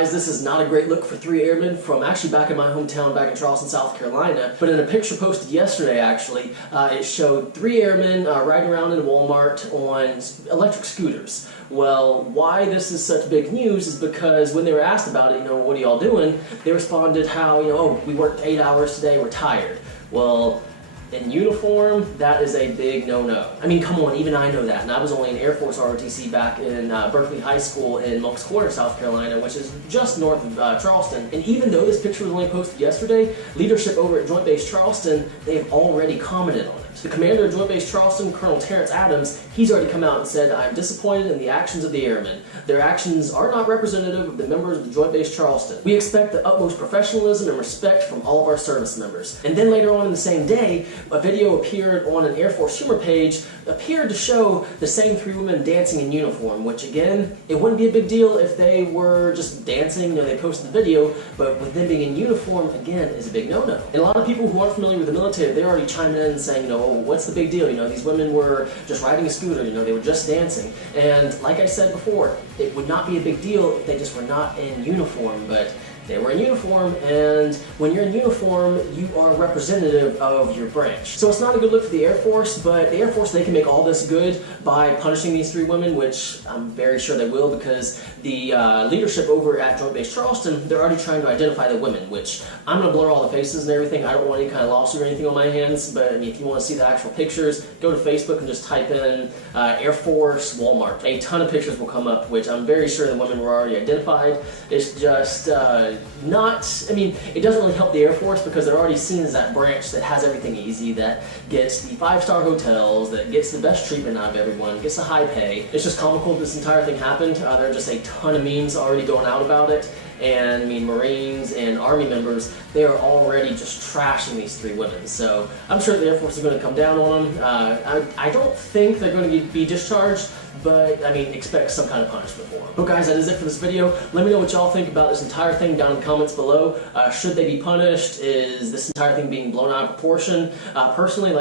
guys, this is not a great look for 3 airmen from actually back in my hometown, back in Charleston, South Carolina. But in a picture posted yesterday, actually, it showed 3 airmen riding around in Walmart on electric scooters. Well, why this is such big news is because when they were asked about it, what are y'all doing? They responded how, oh, we worked 8 hours today, we're tired. Well, in uniform, that is a big no-no. I mean, come on, even I know that. And I was only in Air Force ROTC back in Berkeley High School in Moncks Corner, South Carolina, which is just north of Charleston. And even though this picture was only posted yesterday, leadership over at Joint Base Charleston, they have already commented on it. The commander of Joint Base Charleston, Colonel Terrence Adams, he's already come out and said, "I'm disappointed in the actions of the airmen. Their actions are not representative of the members of the Joint Base Charleston. We expect the utmost professionalism and respect from all of our service members." And then later on in the same day, a video appeared on an Air Force humor page, appeared to show the same 3 women dancing in uniform, which again, it wouldn't be a big deal if they were just dancing, they posted the video, but with them being in uniform, again, is a big no-no. And a lot of people who aren't familiar with the military, they're already chiming in saying, oh, what's the big deal? These women were just riding a scooter, they were just dancing. And like I said before, it would not be a big deal if they just were not in uniform, but they were in uniform, and when you're in uniform, you are representative of your branch. So it's not a good look for the Air Force, but the Air Force, they can make all this good by punishing these 3 women, which I'm very sure they will, because the leadership over at Joint Base Charleston, they're already trying to identify the women, which I'm going to blur all the faces and everything. I don't want any kind of lawsuit or anything on my hands, but if you want to see the actual pictures, go to Facebook and just type in Air Force Walmart. A ton of pictures will come up, which I'm very sure the women were already identified. It's just it doesn't really help the Air Force because they're already seen as that branch that has everything easy, that gets the 5-star hotels, that gets the best treatment out of everyone, gets a high pay. It's just comical this entire thing happened. There are just a ton of memes already going out about it, and Marines and Army members, they are already just trashing these 3 women. So I'm sure the Air Force is going to come down on them. I don't think they're going to be discharged, but expect some kind of punishment for them. But guys, that is it for this video. Let me know what y'all think about this entire thing down in the comments below. Should they be punished? Is this entire thing being blown out of proportion? Personally,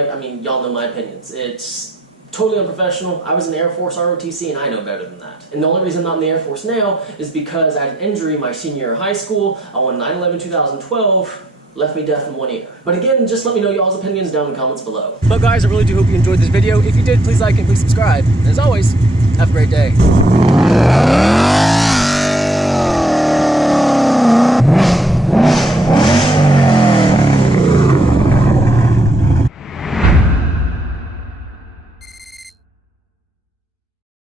y'all know my opinions. It's totally unprofessional. I was in the Air Force ROTC and I know better than that. And the only reason I'm not in the Air Force now is because I had an injury my senior year of high school. I won 9/11/2012. Left me deaf in 1 ear. But again, just let me know y'all's opinions down in the comments below. But guys, I really do hope you enjoyed this video. If you did, please like and please subscribe. And as always, have a great day.